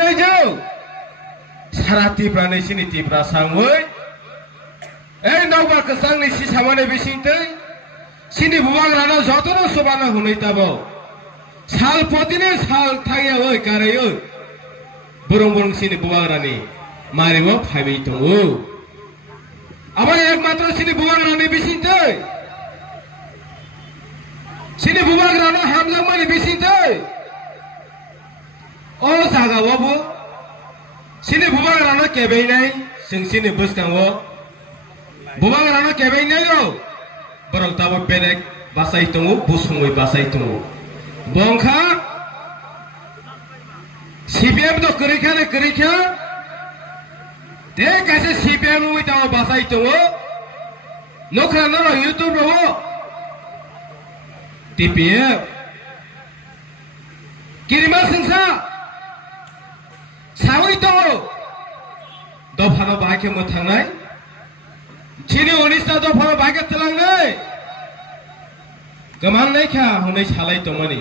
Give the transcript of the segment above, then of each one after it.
नैजौ सारा तिब्रा नैसिनि तिब्रा सांवै ए नौबा कसांनि सि सामाने बिसिंतै सिनि बुबां राना जतनो सबाना हुनै ताबो साल पतिने साल थाया ओइ कारै ओइ बुरं बुरं सिनि बुबां रानी मारिबो फाइबै दङो आबाय एकमात्र सिनि बुबां रानी बिसिंतै सिनि बुबां राना हामलां मानि बिसिंतै ओ जागावाबो सिनि बुबां राना केबैनाय जों सिनि बसकांगो बुबां राना केबैनायलो बरं ताबो बेलेग बासाय दङो बुसुङै बासाय दङो बंखा सिपिएम तो करिखाने करिखा दे कैसे सिपिएम ui ताबो बासाय दङो नखरानो र युट्युब रो टिपिएम किरिमा संसा सावै दङो दफानो बाहायखे मोथांनाय सिनि 19 दफानो बाहायखे तलांनाय गमान नायखा हनै सालाय दंमोनि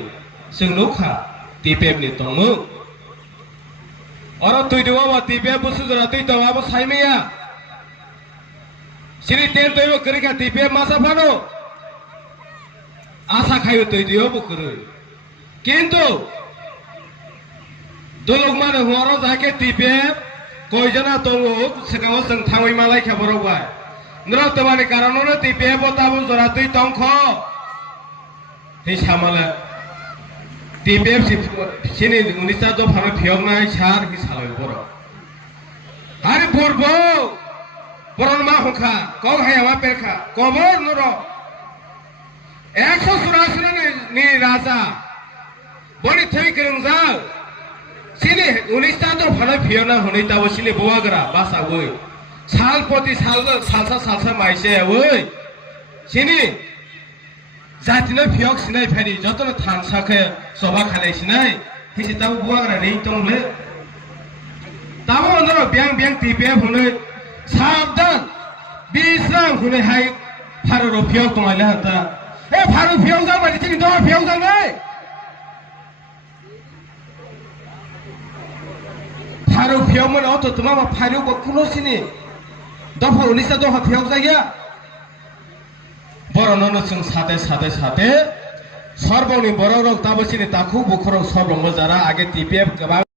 जों नखा टिपिएम नि दङो अर तैदोवा बा टिपिएम बुसुजरा तै दवाबो साइमेया सिनि तेन तैबो करिखा टिपिएम मासा फानो आशा खायो तैदियो बकरो किन्तु दलग माने हुआरो जाके टिपिएम कयजना दङो सिगाङाव जों थाङै मालायखा बरबाय नरा तमानि कारणावनो टिपिएम ताबो जरा तै दंख हे सामाला टिपिएम सिनि 19 दफानो फियंनाय सार हि सालाय बर हारि बरबो बरन मा हखा कौ हायावा पेरखा कबर नर 184 नि राजा बनि थै गरंजा सिनि 19 दफानो फियना हनै ताबो सिनि बुवागरा बासावै साल पति साल सालसा माइसे ओइ सिनि जातिनो फियक सिनाय फारि जतनो थानसाखे सभा खालाय सिनाय हिसि ताबो बुवागरा रै तंले ताबो नर ब्यां ब्यां टिपिएम हनै साबधान बिस्रां हनै हाय फारो फियक तंगाले हाता ए फारो फियक जा मानि सिनि दर फियक जा नै फारो फियक मन अत तुमा मा फारो बकुनो सिनि दफा 19 दफा फियक जाया बरननो जों साथे सर्वनि बर रग ताबो सिनि ताखु बुखरग सर्व मजारा आगे टिपिएम गोबां